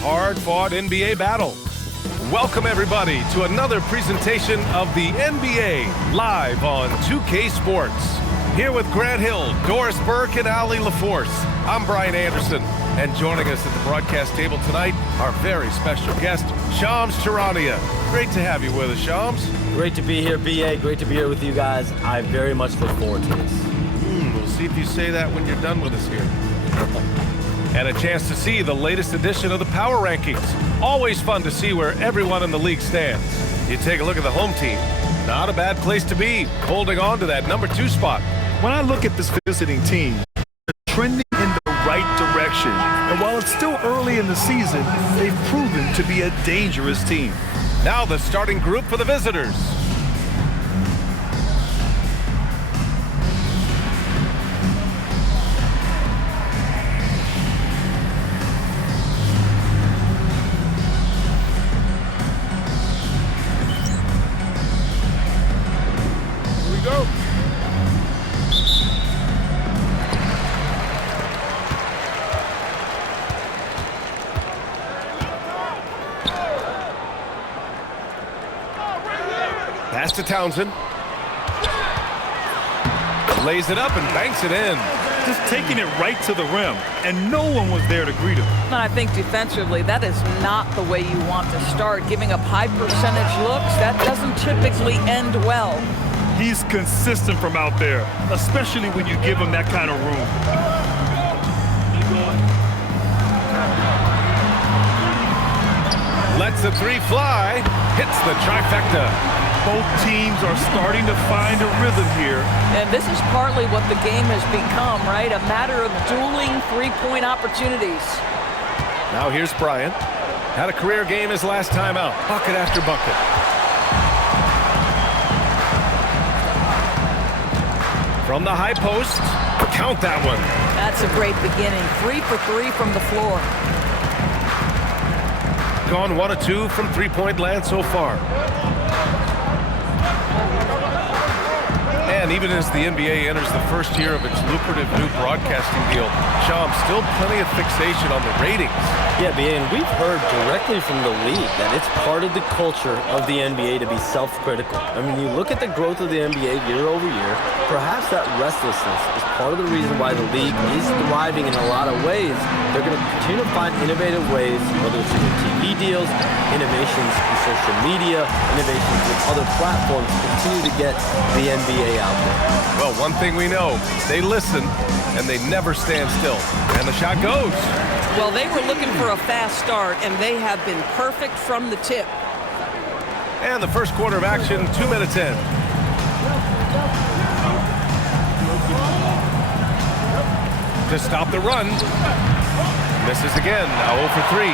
hard-fought NBA battle. Welcome, everybody, to another presentation of the NBA live on 2K Sports. Here with Grant Hill, Doris Burke, and Ali LaForce. I'm Brian Anderson, and joining us at the broadcast table tonight, our very special guest, Shams Charania. Great to have you with us, Shams. Great to be here, BA. Great to be here with you guys. I very much look forward to this. We'll see if you say that when you're done with us here. And a chance to see the latest edition of the Power Rankings. Always fun to see where everyone in the league stands. You take a look at the home team. Not a bad place to be, holding on to that number 2 spot. When I look at this visiting team, they're trending in the right direction. And while it's still early in the season, they've proven to be a dangerous team. Now the starting group for the visitors. Here we go. Pass to Townsend. Lays it up and banks it in. Just taking it right to the rim, and no one was there to greet him. And I think defensively, that is not the way you want to start. Giving up high percentage looks, that doesn't typically end well. He's consistent from out there, especially when you give him that kind of room. Lets the 3 fly. Hits the trifecta. Both teams are starting to find a rhythm here. And this is partly what the game has become, right? A matter of dueling three-point opportunities. Now here's Bryant. Had a career game his last time out. Bucket after bucket. From the high post. Count that one. That's a great beginning. 3 for 3 from the floor. Gone 1 of 2 from three-point land so far. And even as the NBA enters the first year of its lucrative new broadcasting deal, Shams, still plenty of fixation on the ratings. Yeah, BA, and we've heard directly from the league that it's part of the culture of the NBA to be self-critical. I mean, you look at the growth of the NBA year over year, perhaps that restlessness is part of the reason why the league is thriving in a lot of ways. They're going to continue to find innovative ways, whether it's through TV deals, innovations in social media, innovations with other platforms to continue to get the NBA out there. Well, one thing we know, they listen and they never stand still. And the shot goes. Well, they were looking for a fast start, and they have been perfect from the tip. And the first quarter of action, 2 minutes in. To stop the run. Misses again, now 0 for 3.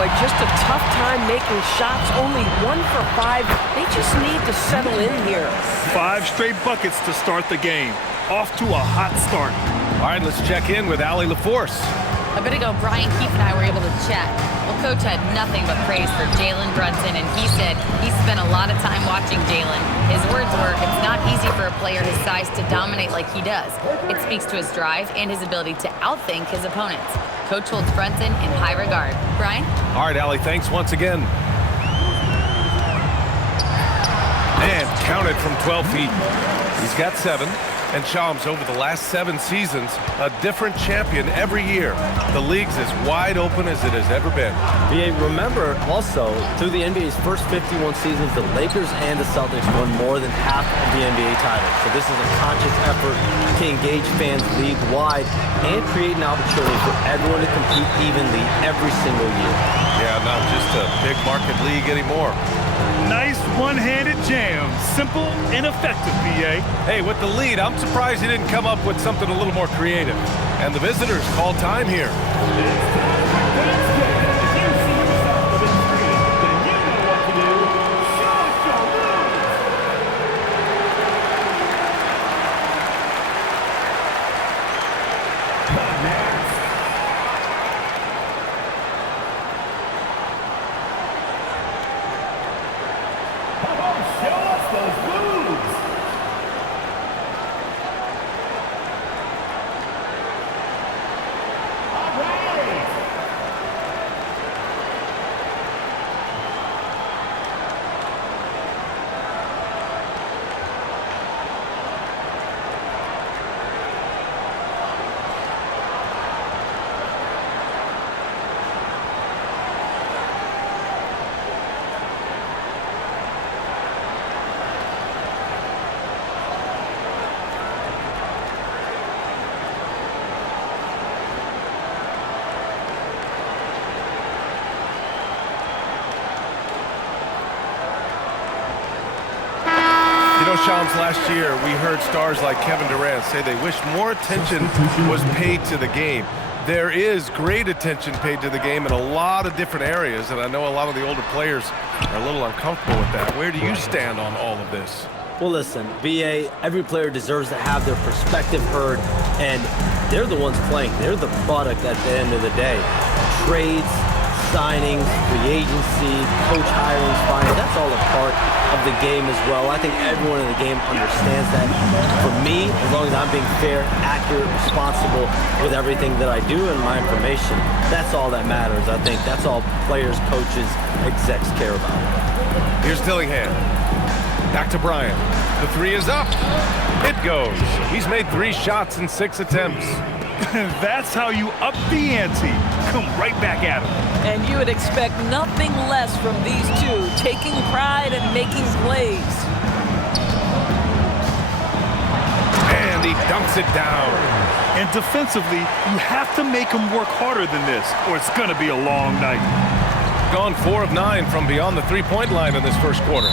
Boy, just a tough time making shots. Only 1 for 5. They just need to settle in here. 5 straight buckets to start the game. Off to a hot start. All right, let's check in with Ali LaForce. A bit ago, Brian Keefe and I were able to chat. Well, Coach had nothing but praise for Jalen Brunson, and he said he spent a lot of time watching Jalen. His words were, it's not easy for a player his size to dominate like he does. It speaks to his drive and his ability to outthink his opponents. Coach holds Brunson in high regard. Brian? All right, Ali, thanks once again. And counted from 12 feet. He's got 7. And Shams, over the last 7 seasons, a different champion every year. The league's as wide open as it has ever been. BA, remember also, through the NBA's first 51 seasons, the Lakers and the Celtics won more than half of the NBA titles. So this is a conscious effort to engage fans league-wide and create an opportunity for everyone to compete evenly every single year. Yeah, not just a big market league anymore. Nice one-handed jam. Simple and effective, BA. Hey, with the lead, I'm surprised he didn't come up with something a little more creative. And the visitors call time here. know, Shams, last year we heard stars like Kevin Durant say they wish more attention was paid to the game. There is great attention paid to the game in a lot of different areas, and I know a lot of the older players are a little uncomfortable with that. Where do you stand on all of this? Well, listen, BA, every player deserves to have their perspective heard, and they're the ones playing. They're the product at the end of the day. Trades, signings, free agency, coach hirings, fine, that's all a part of the game as well. I think everyone in the game understands that. For me, as long as I'm being fair, accurate, responsible with everything that I do and my information, that's all that matters. I think that's all players, coaches, execs care about. Here's Dillingham. Back to Bryant. The three is up. It goes. He's made 3 shots in 6 attempts. That's how you up the ante. Come right back at him. And you would expect nothing less from these two, taking pride and making plays. And he dunks it down. And defensively, you have to make him work harder than this, or it's going to be a long night. Gone 4 of 9 from beyond the three-point line in this first quarter.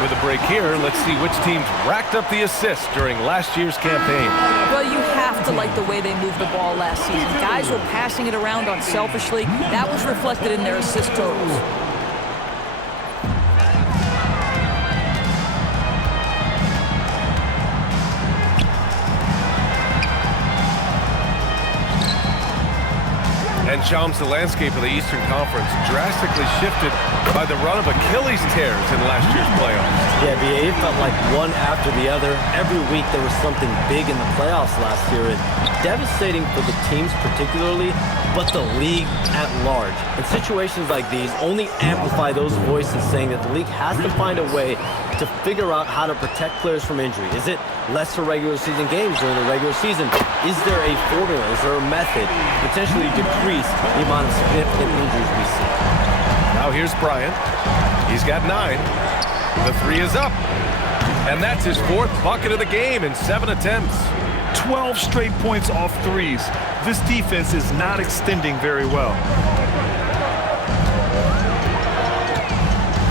With a break here, let's see which teams racked up the assists during last year's campaign. Well, you have to like the way they moved the ball last season. Guys were passing it around unselfishly. That was reflected in their assist totals. And Shams, the landscape of the Eastern Conference drastically shifted by the run of Achilles tears in last year's playoffs. Yeah, BA, it felt like one after the other. Every week there was something big in the playoffs last year, and devastating for the teams particularly, but the league at large. And situations like these only amplify those voices saying that the league has to find a way to figure out how to protect players from injury. Is it lesser regular season games during the regular season? Is there a formula? Is there a method to potentially decrease the amount of significant injuries we see? Now here's Bryant. He's got 9. The three is up. And that's his 4th bucket of the game in 7 attempts. 12 straight points off threes. This defense is not extending very well.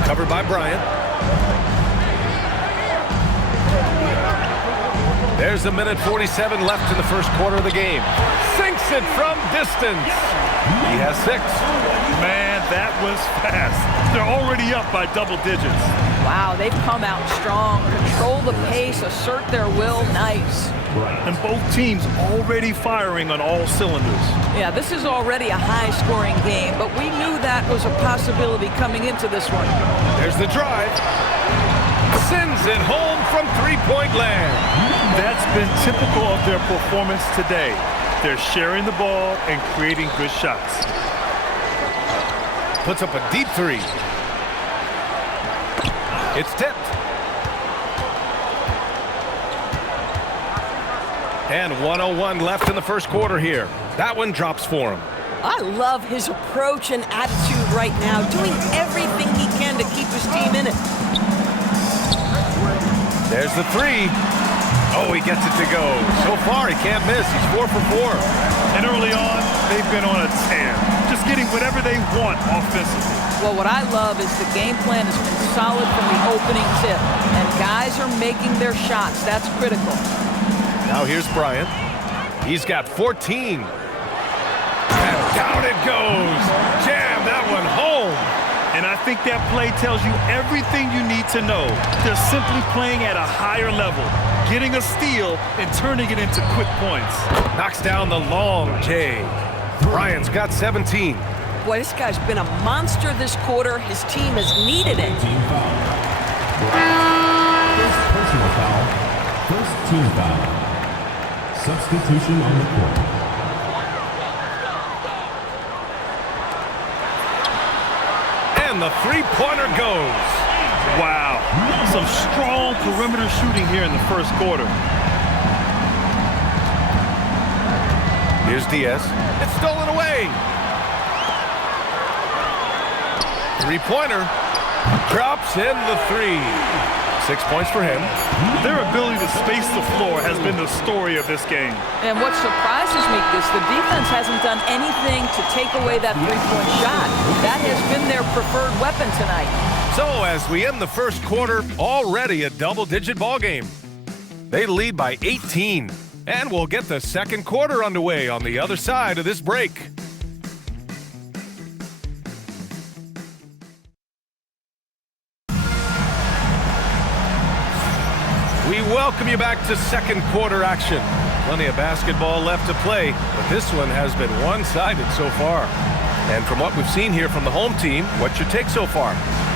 Covered by Bryant. There's a minute 47 left in the first quarter of the game. Sinks it from distance. He has 6. Man, that was fast. They're already up by double digits. Wow, they've come out strong. Control the pace, assert their will. Nice. And both teams already firing on all cylinders. Yeah, this is already a high-scoring game, but we knew that was a possibility coming into this one. There's the drive. Sends it home from three-point land. That's been typical of their performance today. They're sharing the ball and creating good shots. Puts up a deep 3. It's tipped. And 1:01 left in the first quarter here. That one drops for him. I love his approach and attitude right now, doing everything he can to keep his team in it. There's the 3. Oh, he gets it to go. So far, he can't miss. He's 4 for 4. And early on, they've been on a tear, just getting whatever they want offensively. Well, what I love is the game plan has been solid from the opening tip, and guys are making their shots. That's critical. Now here's Bryant. He's got 14. And down it goes. Jam that one home. And I think that play tells you everything you need to know. They're simply playing at a higher level, getting a steal and turning it into quick points. Knocks down the long J. Bryant's got 17. Boy, this guy's been a monster this quarter. His team has needed it. First personal foul. First team foul. Substitution on the court. And the three-pointer goes. Wow, some strong perimeter shooting here in the first quarter. Here's Diaz. It's stolen away. Three-pointer. Drops in the 3. 6 points for him. Their ability to space the floor has been the story of this game. And what surprises me is the defense hasn't done anything to take away that three-point shot. That has been their preferred weapon tonight. So as we end the first quarter, already a double-digit ball game. They lead by 18, and we'll get the second quarter underway on the other side of this break. We welcome you back to second quarter action. Plenty of basketball left to play, but this one has been one-sided so far. And from what we've seen here from the home team, what's your take so far?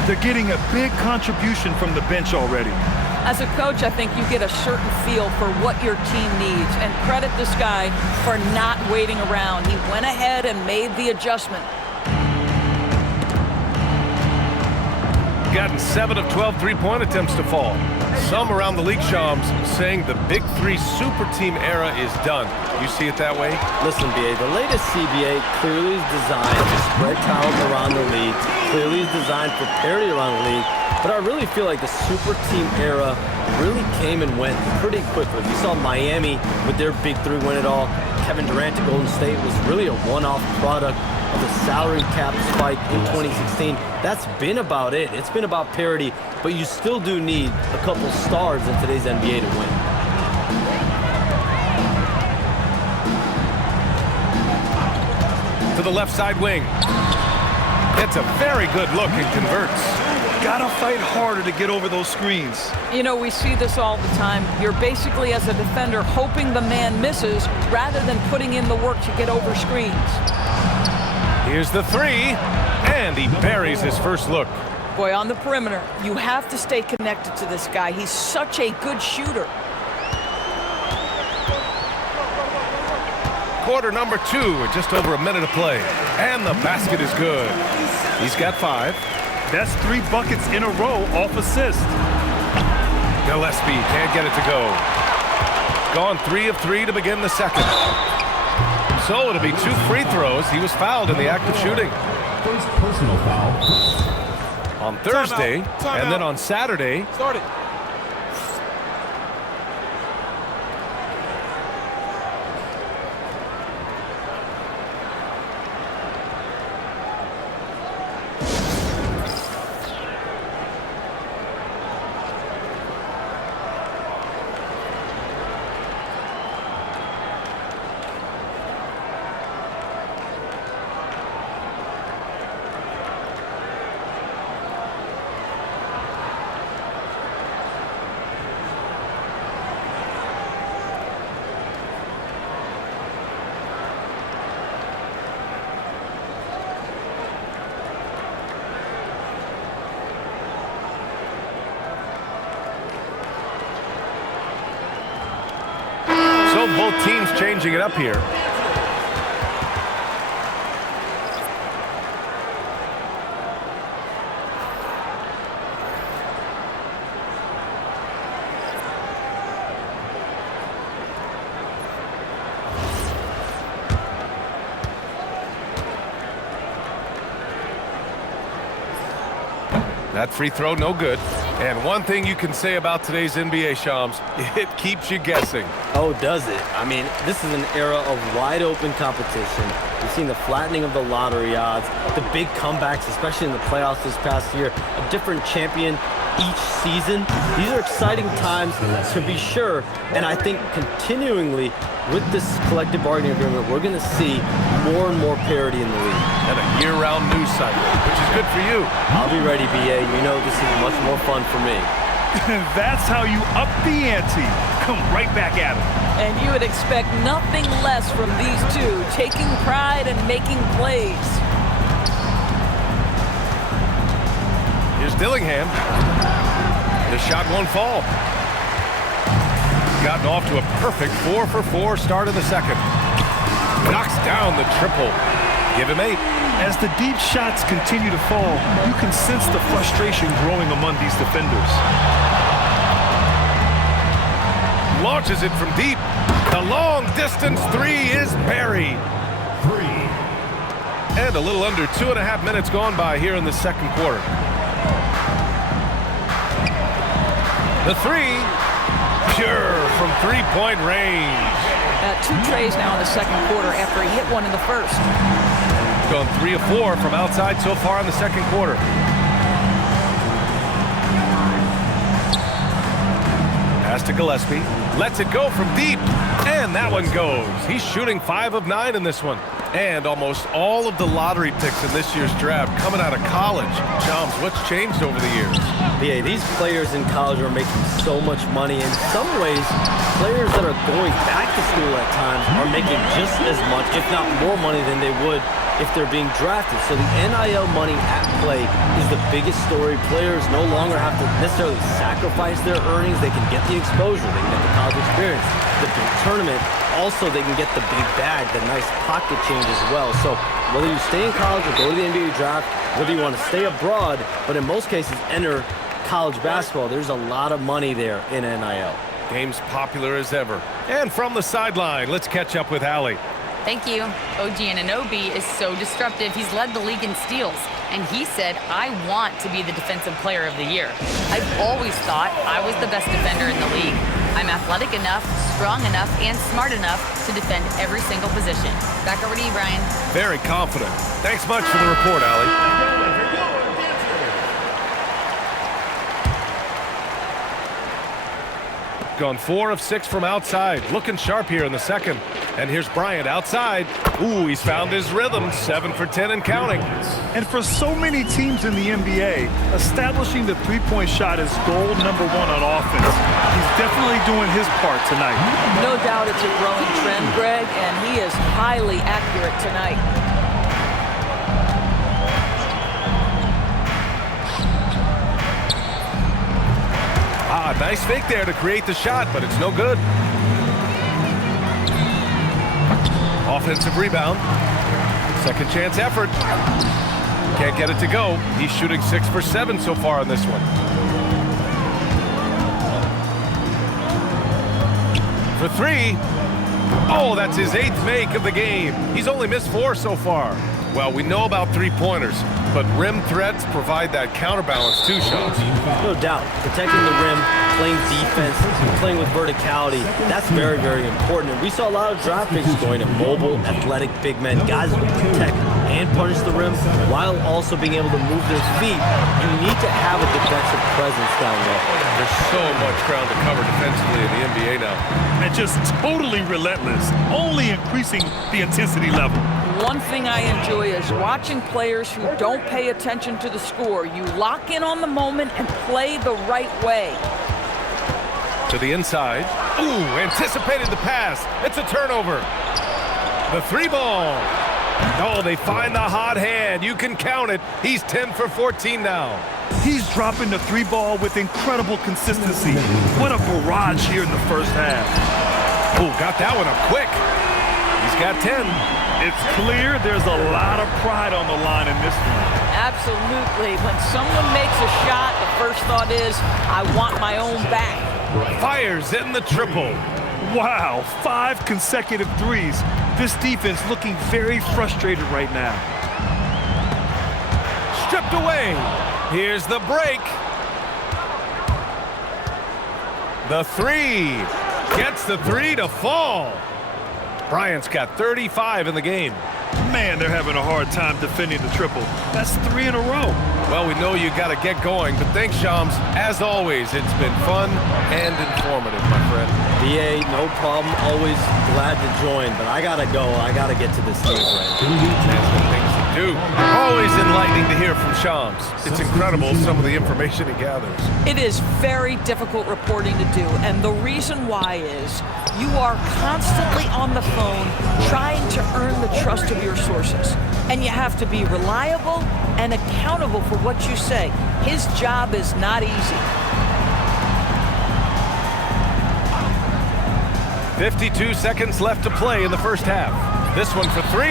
They're getting a big contribution from the bench already. As a coach, I think you get a certain feel for what your team needs, and credit this guy for not waiting around. He went ahead and made the adjustment. Gotten 7 of 12 three-point attempts to fall. Some around the league, Shams, saying the Big Three super team era is done. You see it that way? Listen, BA, the latest CBA clearly is designed to spread talent around the league, clearly is designed for parity around the league, but I really feel like the super team era really came and went pretty quickly. You saw Miami with their Big Three win it all. Kevin Durant to Golden State was really a one-off product of the salary cap spike in 2016. That's been about it. It's been about parity, but you still do need a couple stars in today's NBA to win. To the left side wing. It's a very good look and converts. Gotta fight harder to get over those screens. You know, we see this all the time. You're basically, as a defender, hoping the man misses rather than putting in the work to get over screens. Here's the three, and he buries his first look. Boy, on the perimeter, you have to stay connected to this guy. He's such a good shooter. Quarter number 2, with just over a minute to play. And the basket is good. He's got 5. That's 3 buckets in a row off assist. Gillespie can't get it to go. Gone 3 of 3 to begin the second. So it'll be 2 free throws. He was fouled in the act of shooting. First personal foul. On Thursday, and then on Saturday. Start it. So both teams changing it up here. That free throw, no good. And one thing you can say about today's NBA, Shams, it keeps you guessing. Oh, does it? I mean, this is an era of wide-open competition. We've seen the flattening of the lottery odds, the big comebacks, especially in the playoffs this past year, a different champion each season. These are exciting times to be sure, and I think continuingly with this collective bargaining agreement, we're going to see more and more parity in the league. And a year-round news cycle, which is good for you. I'll be ready, BA. You know this is much more fun for me. That's how you up the ante. Come right back at him. And you would expect nothing less from these two, taking pride and making plays. Here's Dillingham. The shot won't fall. Gotten off to a perfect 4-for-4 start of the second. Knocks down the triple. Give him 8. As the deep shots continue to fall, you can sense the frustration growing among these defenders. Launches it from deep. The long distance 3 is buried. 3. And a little under 2.5 minutes gone by here in the second quarter. The 3, pure from three-point range. 2 trays now in the second quarter after he hit one in the first. Gone 3 of 4 from outside so far in the second quarter. Pass to Gillespie. Lets it go from deep. And that one goes. He's shooting 5 of 9 in this one. And almost all of the lottery picks in this year's draft coming out of college. Joms, what's changed over the years? Yeah, these players in college are making so much money. In some ways, players that are going back to school at times are making just as much, if not more money than they would if they're being drafted. So the NIL money at play is the biggest story. Players no longer have to necessarily sacrifice their earnings. They can get the exposure. They can get the college experience. The big tournament, also they can get the big bag, the nice pocket change as well. So whether you stay in college or go to the NBA draft, whether you want to stay abroad, but in most cases enter college basketball, there's a lot of money there in NIL. Game's popular as ever. And from the sideline, let's catch up with Allie. Thank you. OG Anunoby is so disruptive. He's led the league in steals. And he said, I want to be the defensive player of the year. I've always thought I was the best defender in the league. I'm athletic enough, strong enough, and smart enough to defend every single position. Back over to you, Brian. Very confident. Thanks much for the report, Allie. Gone 4 of 6 from outside. Looking sharp here in the second. And here's Bryant outside. Ooh, he's found his rhythm. 7 for 10 and counting. And for so many teams in the NBA, establishing the three-point shot is goal number 1 on offense. He's definitely doing his part tonight. No doubt it's a growing trend, Greg, and he is highly accurate tonight. Nice fake there to create the shot, but it's no good. Offensive rebound. Second chance effort. Can't get it to go. He's shooting 6 for 7 so far on this one. For 3. Oh, that's his 8th make of the game. He's only missed 4 so far. Well, we know about three-pointers, but rim threats provide that counterbalance too, Sean. No doubt. Protecting the rim, playing defense, playing with verticality, that's very, very important. And we saw a lot of draft picks going to mobile, athletic big men, guys who can protect and punish the rim while also being able to move their feet. You need to have a defensive presence down there. There's so much ground to cover defensively in the NBA now. And just totally relentless, only increasing the intensity level. One thing I enjoy is watching players who don't pay attention to the score. You lock in on the moment and play the right way. To the inside. Ooh, anticipated the pass. It's a turnover. The 3 ball. Oh, they find the hot hand. You can count it. He's 10 for 14 now. He's dropping the 3 ball with incredible consistency. What a barrage here in the first half. Ooh, got that one up quick. He's got 10. It's clear there's a lot of pride on the line in this one. Absolutely. When someone makes a shot, the first thought is, I want my own back. Fires in the triple. Wow, 5 consecutive threes. This defense looking very frustrated right now. Stripped away. Here's the break. The 3. Gets the 3 to fall. Bryant's got 35 in the game. Man, they're having a hard time defending the triple. That's 3 in a row. Well, we know you got to get going, but thanks, Shams. As always, it's been fun and informative, my friend. BA, no problem. Always glad to join, but I got to go. I got to get to this game right. That's the things to do. Always enlightening to hear from Shams. It's incredible some of the information he gathers. It is very difficult reporting to do, and the reason why is you are constantly on the phone trying to earn the trust of your sources. And you have to be reliable and accountable for what you say. His job is not easy. 52 seconds left to play in the first half. This one for 3,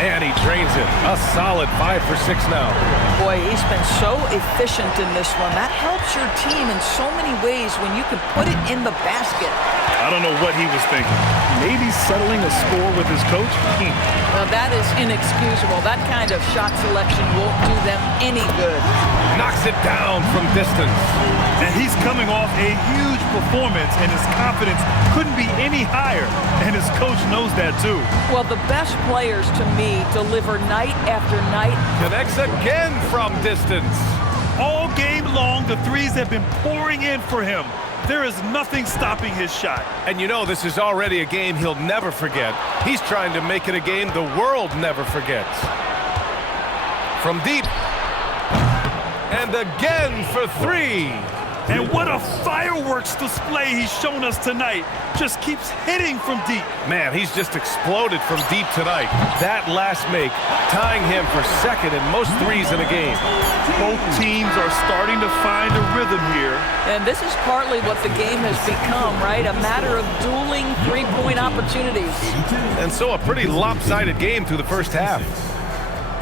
and he drains it. A solid 5 for 6 now. Boy, he's been so efficient in this one. That helps your team in so many ways when you can put it in the basket. I don't know what he was thinking. Maybe settling a score with his coach? Well, that is inexcusable. That kind of shot selection won't do them any good. Knocks it down from distance. And he's coming off a huge performance, and his confidence couldn't be any higher. And his coach knows that, too. Well, the best players, to me, deliver night after night. Connects again from distance. All game long, the threes have been pouring in for him. There is nothing stopping his shot. And you know this is already a game he'll never forget. He's trying to make it a game the world never forgets. From deep. And again for three. And what a fireworks display he's shown us tonight. Just keeps hitting from deep. Man, he's just exploded from deep tonight. That last make, tying him for second in most threes in a game. Both teams are starting to find a rhythm here. And this is partly what the game has become, right? A matter of dueling three-point opportunities. And so a pretty lopsided game through the first half.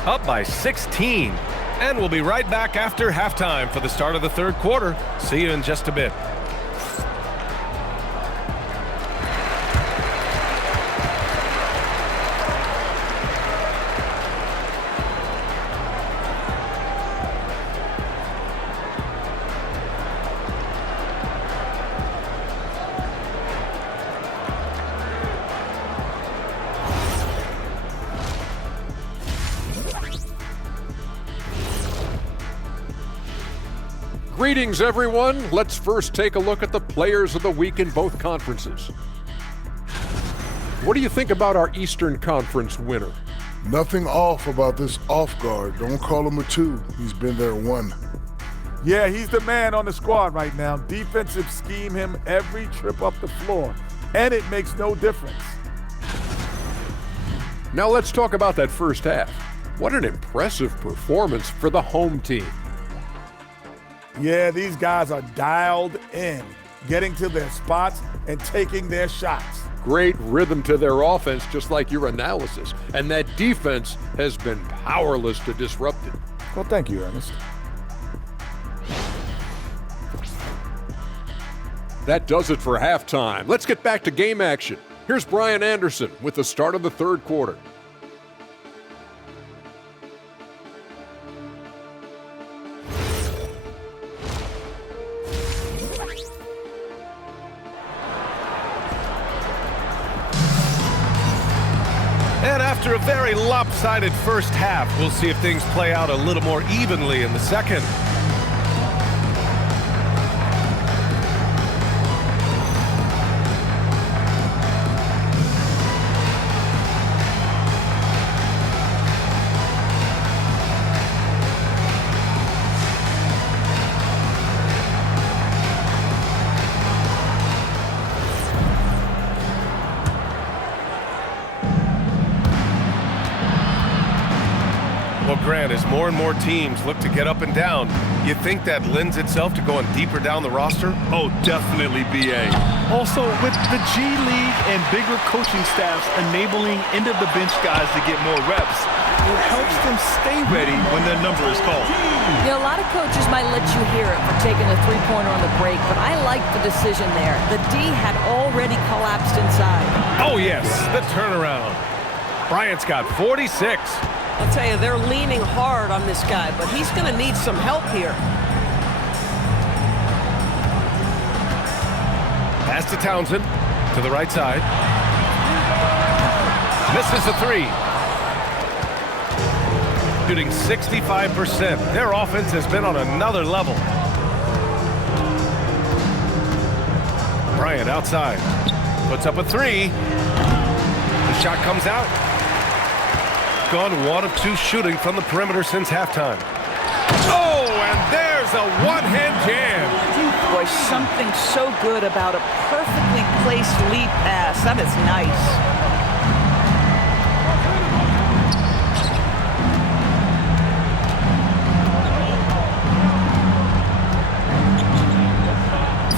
Up by 16. And we'll be right back after halftime for the start of the third quarter. See you in just a bit. Greetings, everyone. Let's first take a look at the players of the week in both conferences. What do you think about our Eastern Conference winner? Nothing off about this off guard. Don't call him a 2. He's been there 1. Yeah, he's the man on the squad right now. Defensive scheme him every trip up the floor, and it makes no difference. Now let's talk about that first half. What an impressive performance for the home team. Yeah, these guys are dialed in, getting to their spots and taking their shots. Great rhythm to their offense, just like your analysis. And that defense has been powerless to disrupt it. Well, thank you, Ernest. That does it for halftime. Let's get back to game action. Here's Brian Anderson with the start of the third quarter. And after a very lopsided first half, we'll see if things play out a little more evenly in the second. Well, Grant, as more and more teams look to get up and down, you think that lends itself to going deeper down the roster? Oh, definitely, B.A. Also, with the G League and bigger coaching staffs enabling end-of-the-bench guys to get more reps, it helps them stay ready when their number is called. You know, a lot of coaches might let you hear it for taking a three-pointer on the break, but I like the decision there. The D had already collapsed inside. Oh, yes, the turnaround. Bryant's got 46. I'll tell you, they're leaning hard on this guy, but he's going to need some help here. Pass to Townsend, to the right side. Misses a three. Shooting 65%. Their offense has been on another level. Bryant outside. Puts up a three. The shot comes out. Gone 1 of 2 shooting from the perimeter since halftime. Oh, and there's a one-hand jam. Boy, something so good about a perfectly placed lead pass. That is nice.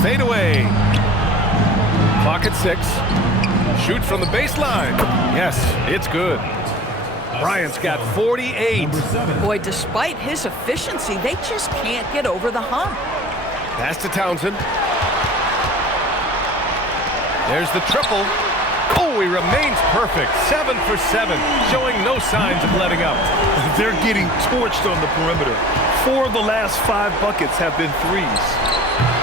Fade away. Clock at 6. Shoots from the baseline. Yes, it's good. Bryant's got 48. Boy, despite his efficiency, they just can't get over the hump. Pass to Townsend. There's the triple. Oh, he remains perfect. 7 for 7, showing no signs of letting up. They're getting torched on the perimeter. 4 of the last 5 buckets have been threes.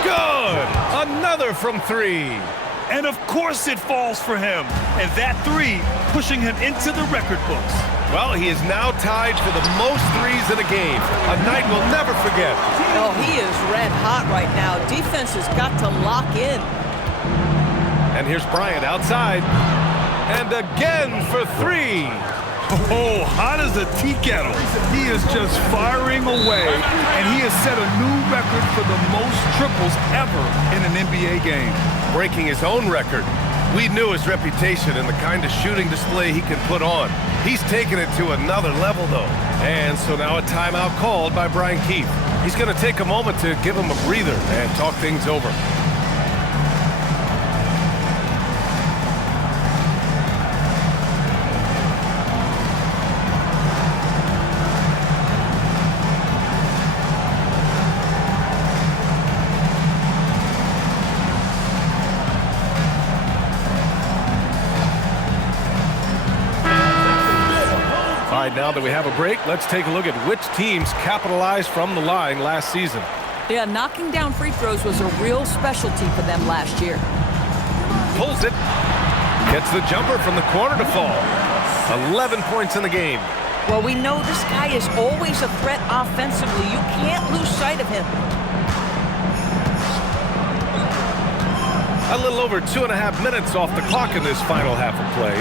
Good! Another from 3. And of course it falls for him. And that 3 pushing him into the record books. Well, he is now tied for the most threes in a game. A night we'll never forget. Oh, he is red hot right now. Defense has got to lock in. And here's Bryant outside. And again for three. Oh, hot as a tea kettle. He is just firing away, and he has set a new record for the most triples ever in an NBA game. Breaking his own record. We knew his reputation and the kind of shooting display he can put on. He's taken it to another level, though. And so now a timeout called by Brian Keefe. He's going to take a moment to give him a breather and talk things over. All right, now that we have a break, let's take a look at which teams capitalized from the line last season. Yeah, knocking down free throws was a real specialty for them last year. Pulls it. Gets the jumper from the corner to fall. 11 points in the game. Well, we know this guy is always a threat offensively. You can't lose sight of him. A little over 2.5 minutes off the clock in this final half of play.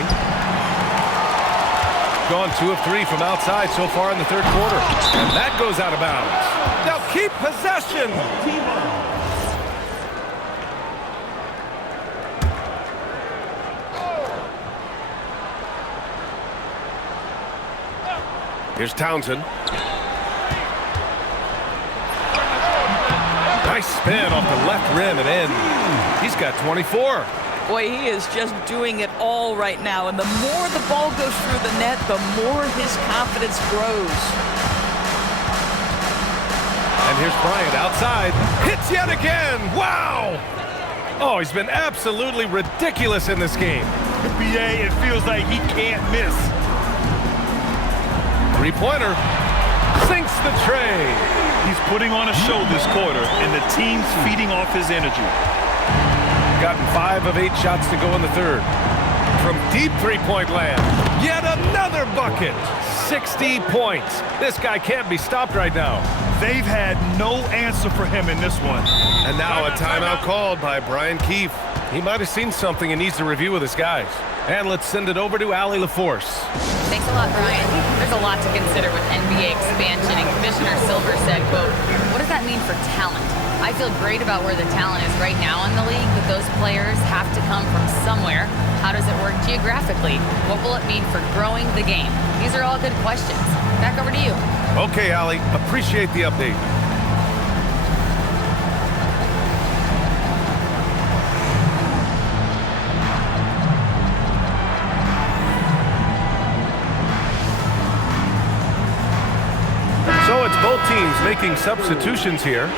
Gone 2 of 3 from outside so far in the third quarter. And that goes out of bounds. They'll keep possession. Here's Townsend. Nice spin off the left rim and in. He's got 24. Boy, he is just doing it all right now. And the more the ball goes through the net, the more his confidence grows. And here's Bryant outside. Hits yet again. Wow! Oh, he's been absolutely ridiculous in this game. NBA, it feels like he can't miss. Three-pointer. Sinks the tray. He's putting on a show this quarter, and the team's feeding off his energy. Gotten 5 of 8 shots to go in the third. From deep three-point land, yet another bucket. 60 points. This guy can't be stopped right now. They've had no answer for him in this one. And now a timeout called by Brian Keefe. He might have seen something and needs to review with his guys. And let's send it over to Allie LaForce. Thanks a lot, Brian. There's a lot to consider with NBA expansion, and Commissioner Silver said, quote, "What does that mean for talent? I feel great about where the talent is right now in the league, but those players have to come from somewhere. How does it work geographically? What will it mean for growing the game?" These are all good questions. Back over to you. Okay, Allie. Appreciate the update. So it's both teams making substitutions here.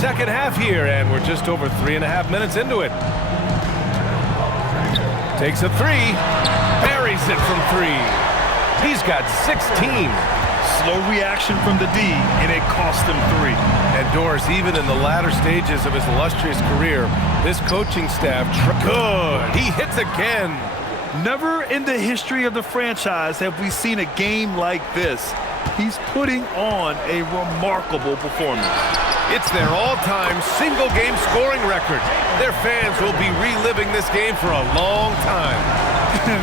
Second half here, and we're just over 3.5 minutes into it. Takes a three, buries it from 3. He's got 16. Slow reaction from the D, and it cost him 3. And Doris, even in the latter stages of his illustrious career, this coaching staff, good. He hits again. Never in the history of the franchise have we seen a game like this. He's putting on a remarkable performance. It's their all-time single-game scoring record. Their fans will be reliving this game for a long time.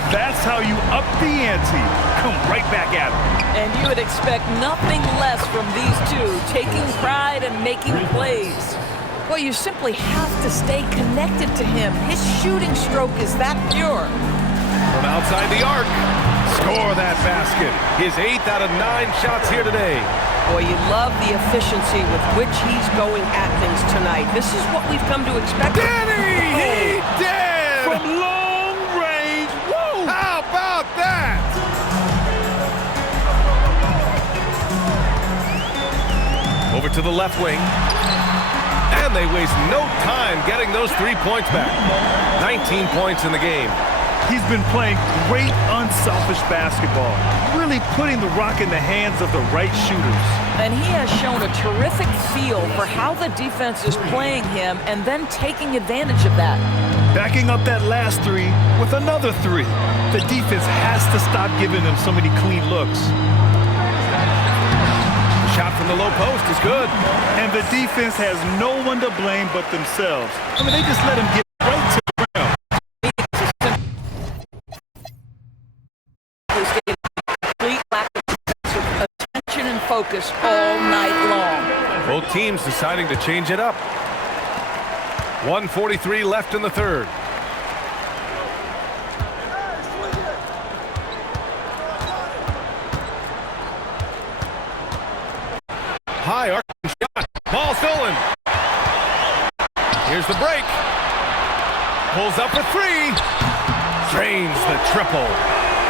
That's how you up the ante. Come right back at him. And you would expect nothing less from these two, taking pride and making plays. Well, you simply have to stay connected to him. His shooting stroke is that pure. From outside the arc, score that basket. His 8th out of 9 shots here today. Boy, you love the efficiency with which he's going at things tonight. This is what we've come to expect. Danny, he did! From long range, woo! How about that? Over to the left wing. And they waste no time getting those 3 points back. 19 points in the game. He's been playing great unselfish basketball, really putting the rock in the hands of the right shooters. And he has shown a terrific feel for how the defense is playing him and then taking advantage of that. Backing up that last three with another three. The defense has to stop giving them so many clean looks. The shot from the low post is good. And the defense has no one to blame but themselves. I mean, they just let him get right to the rim. He's getting complete lack of attention and focus all night long. Both teams deciding to change it up. 1:43 left in the third. High arcing shot. Ball stolen. Here's the break. Pulls up for three. Drains the triple.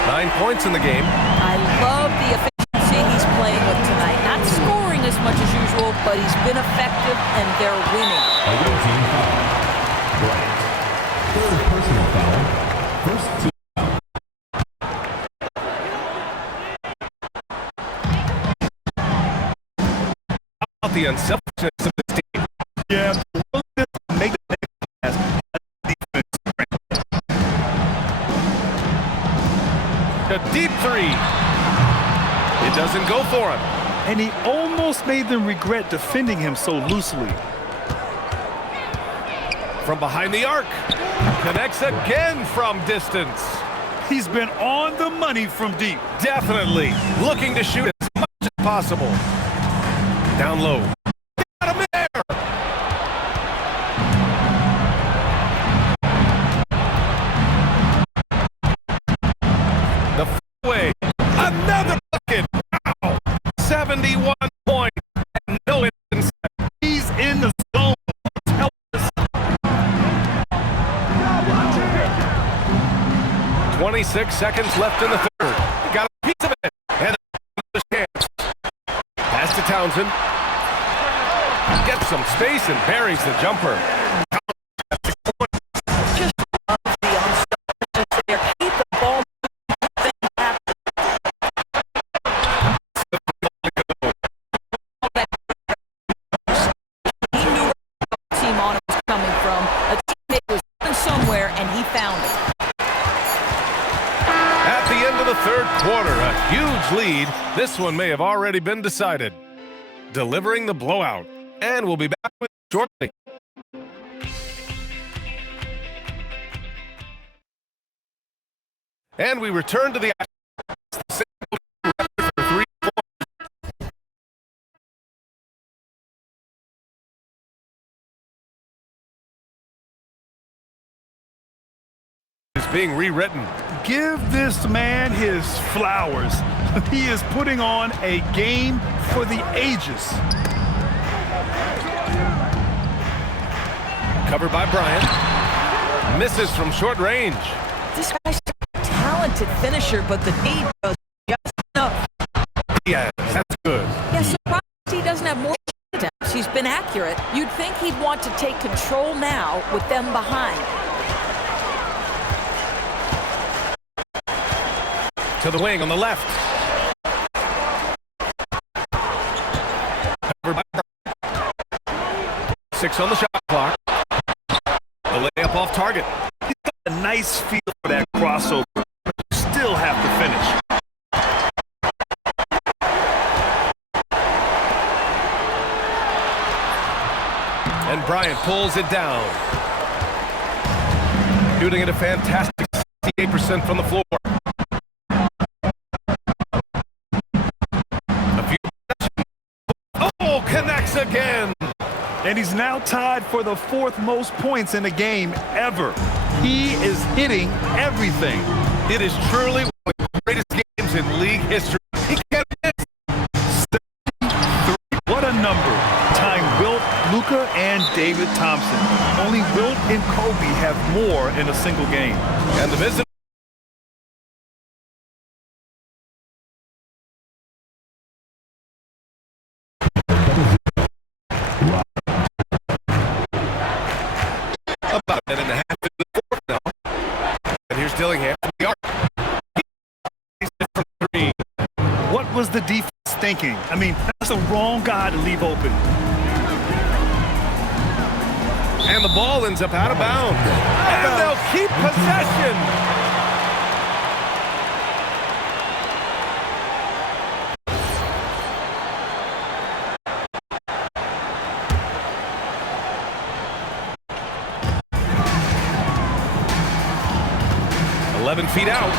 9 points in the game. I love the efficiency he's playing with tonight. Not scoring as much as usual, but he's been effective and they're winning. Away team foul. Bryant. Third personal foul. First team foul. About the unselfishness of this team. Yeah, make the next pass. A deep three. It doesn't go for him. And he almost made them regret defending him so loosely. From behind the arc. Connects again from distance. He's been on the money from deep. Definitely looking to shoot as much as possible. Down low. Got him there. The way. Another bucket. Wow. 71 points. And no inside. He's in the zone. 26 seconds left in the third. Got a piece of it. And a chance. Pass to Townsend. Gets some space and buries the jumper. Just love the unselfishness there. Keep the ball He knew where the team on it was coming from. A teammate was open somewhere, and he found it. At the end of the third quarter, a huge lead. This one may have already been decided. Delivering the blowout. And we'll be back with you shortly. And we return to the action. For 3 is being rewritten. Give this man his flowers. He is putting on a game for the ages. Covered by Bryant. Misses from short range. This guy's a talented finisher, but the need does just enough. Yes, that's good. Yeah, surprised he doesn't have more attempts. He's been accurate. You'd think he'd want to take control now with them behind. To the wing on the left. Covered by Bryant. 6 on the shot clock. The layup off target. He's got a nice feel for that crossover. Still have to finish. And Bryant pulls it down. Shooting at a fantastic 68% from the floor. A few. Oh, connects again. And he's now tied for the 4th most points in a game ever. He is hitting everything. It is truly one of the greatest games in league history. He can't miss. 73. What a number. Tying Wilt, Luka, and David Thompson. Only Wilt and Kobe have more in a single game. And the visit. About a minute and a half into the fourth now. And here's Dillingham from the arc. From 3. What was the defense thinking? I mean, that's the wrong guy to leave open. And the ball ends up out of bounds. And they'll keep possession. Feet out.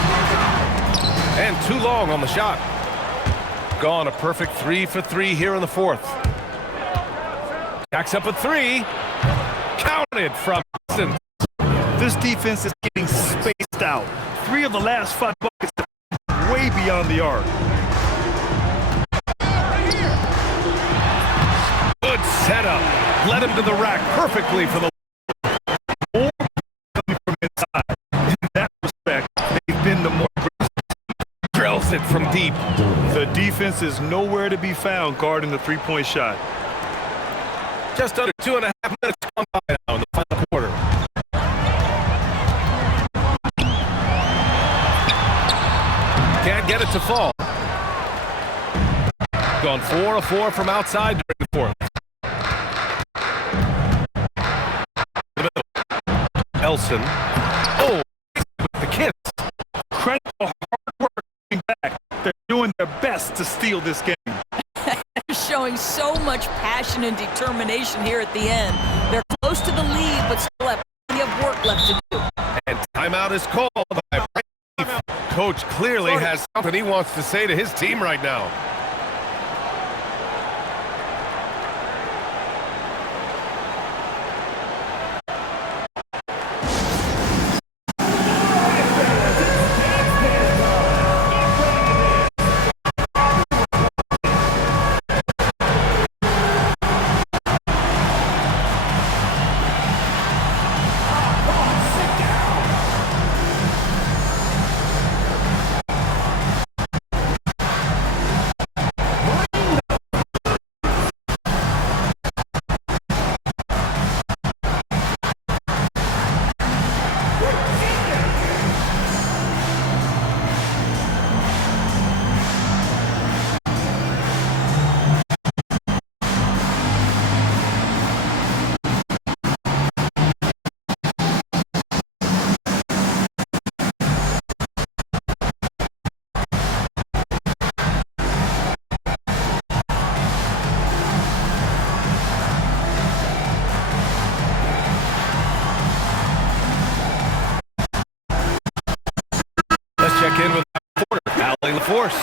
And too long on the shot. Gone a perfect 3 for 3 here in the fourth. Jacks up a 3. Counted from distance. This defense is getting spaced out. 3 of the last 5 buckets way beyond the arc. Good setup. Led him to the rack perfectly for the Coming from inside. In that respect, they've been the more drills it from deep. The defense is nowhere to be found guarding the three-point shot. Just under 2.5 minutes gone by now in the final quarter. Can't get it to fall. Gone 4 of 4 from outside during the fourth. Elson. Oh, the kiss. Credit for hard work coming back. They're doing their best to steal this game. Showing so much passion and determination here at the end. They're close to the lead, but still have plenty of work left to do. And timeout is called by Brave. Coach clearly has something he wants to say to his team right now. In with Porter, Allie LaForce.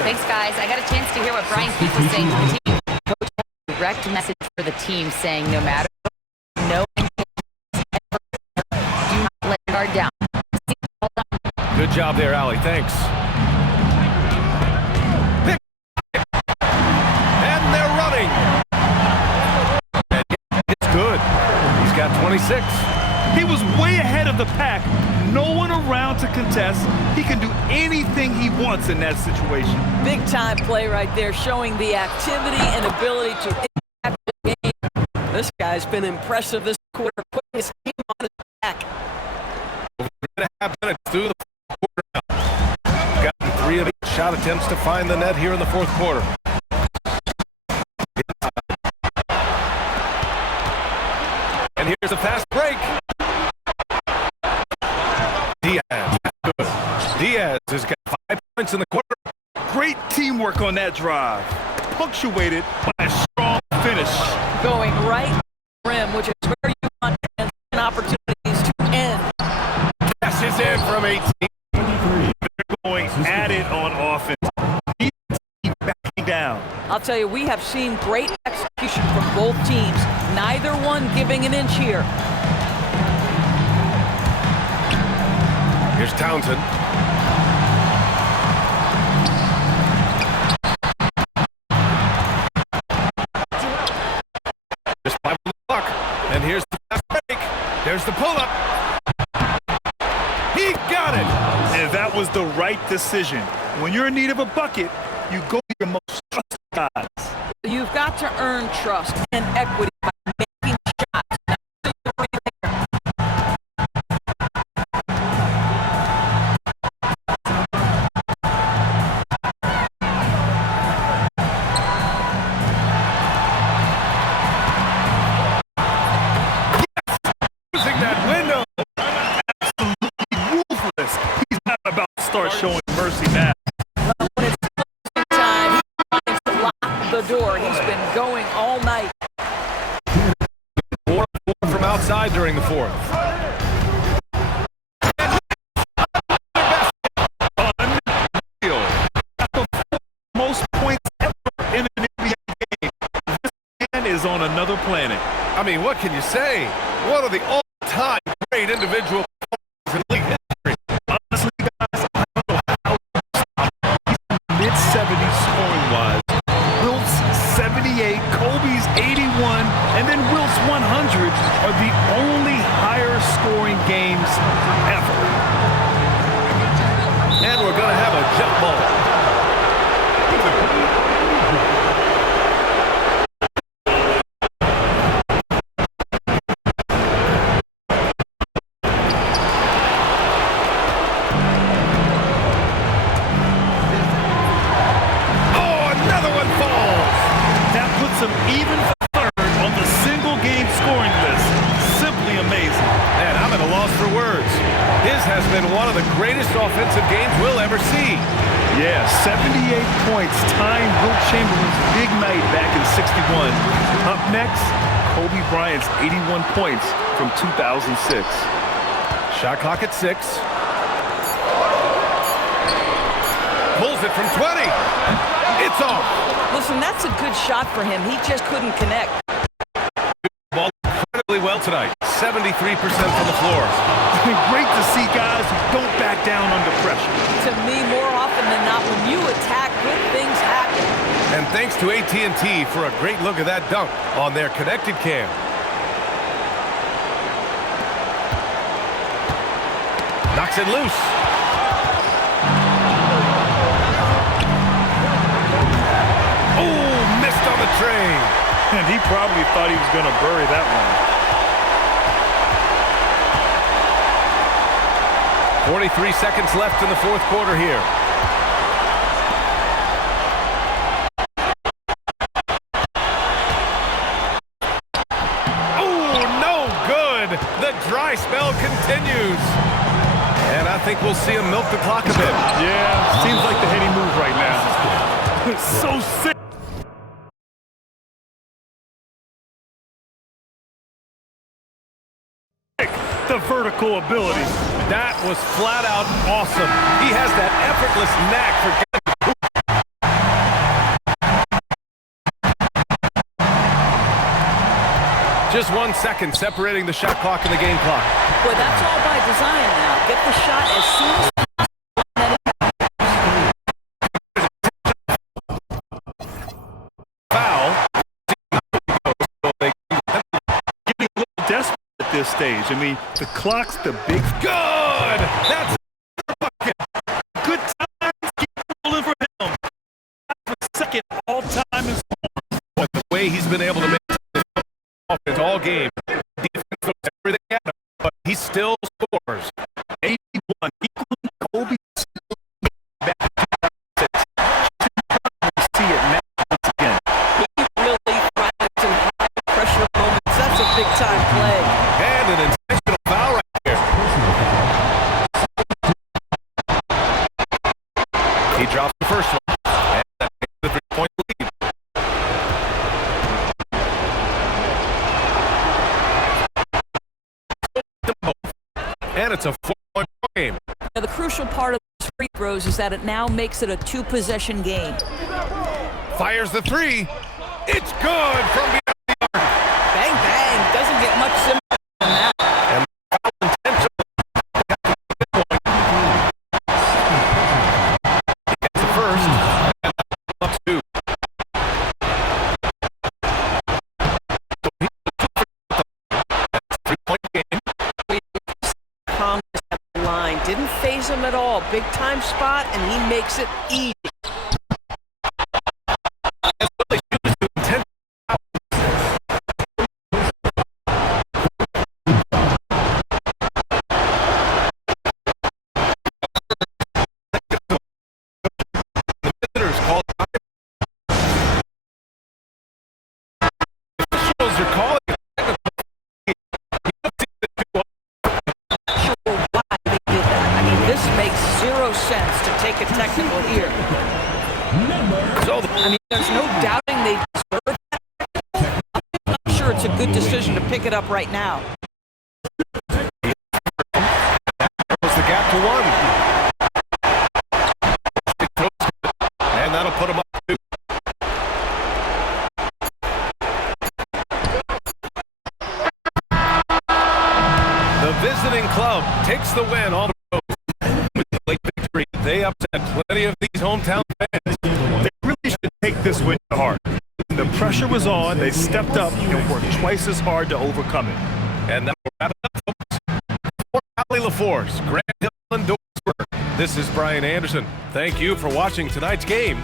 Thanks, guys. I got a chance to hear what Brian Keefe was saying to the team. Coach had a direct message for the team saying no matter what, do not let your guard down. Good job there, Allie. Thanks. And they're running. And it's good. He's got 26. He was way ahead of the pack. No one around to contest. He can do anything he wants in that situation. Big time play right there, showing the activity and ability to impact the game. This guy's been impressive this quarter, putting his team on his back. Over 3.5 minutes through the fourth quarter now. Gotten 3 of 8 shot attempts to find the net here in the fourth quarter. And here's the fast break. Diaz has got 5 points in the quarter. Great teamwork on that drive, punctuated by a strong finish. Going right to the rim, which is where you want transition opportunities to end. Dashes in from 18. They're going at it on offense. Keep backing down. I'll tell you, we have seen great execution from both teams. Neither one giving an inch here. Here's Townsend. Just 5 on the clock. And here's the fast break. There's the pull-up. He got it. And that was the right decision. When you're in need of a bucket, you go to your most trusted guys. You've got to earn trust and equity by making shots. showing mercy now. When it's time, he tries to lock the door. He's been going all night. 4 from outside during the fourth. Most points ever in an NBA game. This man is on another planet. I mean, what can you say? One of the all-time great individual performances in league history. Honestly, guys, I don't know how he's mid-70s scoring-wise. Wilt's 78, Kobe's 81, and then Wilt's 100 are the only higher-scoring games ever. And we're going to have a jump ball. Some even third on the single-game scoring list. Simply amazing. Man, I'm at a loss for words. His has been one of the greatest offensive games we'll ever see. Yeah, 78 points, tying Wilt Chamberlain's big night back in '61. Up next, Kobe Bryant's 81 points from 2006. Shot clock at 6. Pulls it from 20. It's off. Listen, that's a good shot for him. He just couldn't connect. Ball incredibly well tonight. 73% from the floor. Great to see guys who don't back down under pressure. To me, more often than not, when you attack, good things happen. And thanks to AT&T for a great look at that dunk on their connected cam. Knocks it loose. On the train. And he probably thought he was going to bury that one. 43 seconds left in the fourth quarter here. Oh, no good. The dry spell continues. And I think we'll see him milk the clock a bit. Yeah, seems like the heady move right now. It's so sick. The vertical ability. That was flat out awesome. He has that effortless knack for getting the hoop. Just 1 second separating the shot clock and the game clock. Boy, that's all by design now. Get the shot as soon as foul. Getting a little desperate at this stage. I mean, the clock's the big... Good! That's good times. Keep rolling for him. Second all-time in scoring. the way he's been able to make this offense all game. Defense knows everything at him, but he still scores. 81. Equaling Kobe. Back to 6. See it now once again. he really thrives in high-pressure moments. That's a big-time play. And an intentional foul right here. He drops the first one. And that makes the 3-point lead. And it's a 4-point game. Now, the crucial part of the free throws is that it now makes it a 2-possession game. Fires the 3. It's good from beyond the arc. Bang, bang. Doesn't get much simpler than that. And foul intentional. He gets the first. And up 2. So he's a 3-point game. Calm at the line. Didn't phase him at all. Big-time spot, and he makes it easy. Makes 0 sense to take a technical here. So I mean, there's no doubting they deserve that. I'm sure it's a good decision to pick it up right now. was the gap to 1. And that'll put him up 2. The visiting club takes the win on the road. With a late victory, they upset plenty of these hometown fans. They really should take this win to heart. When the pressure was on, they stepped up and worked twice as hard to overcome it. And that will wrap it up, folks. For Allie LaForce, Grant Hill, and Dorisburg, this is Brian Anderson. Thank you for watching tonight's game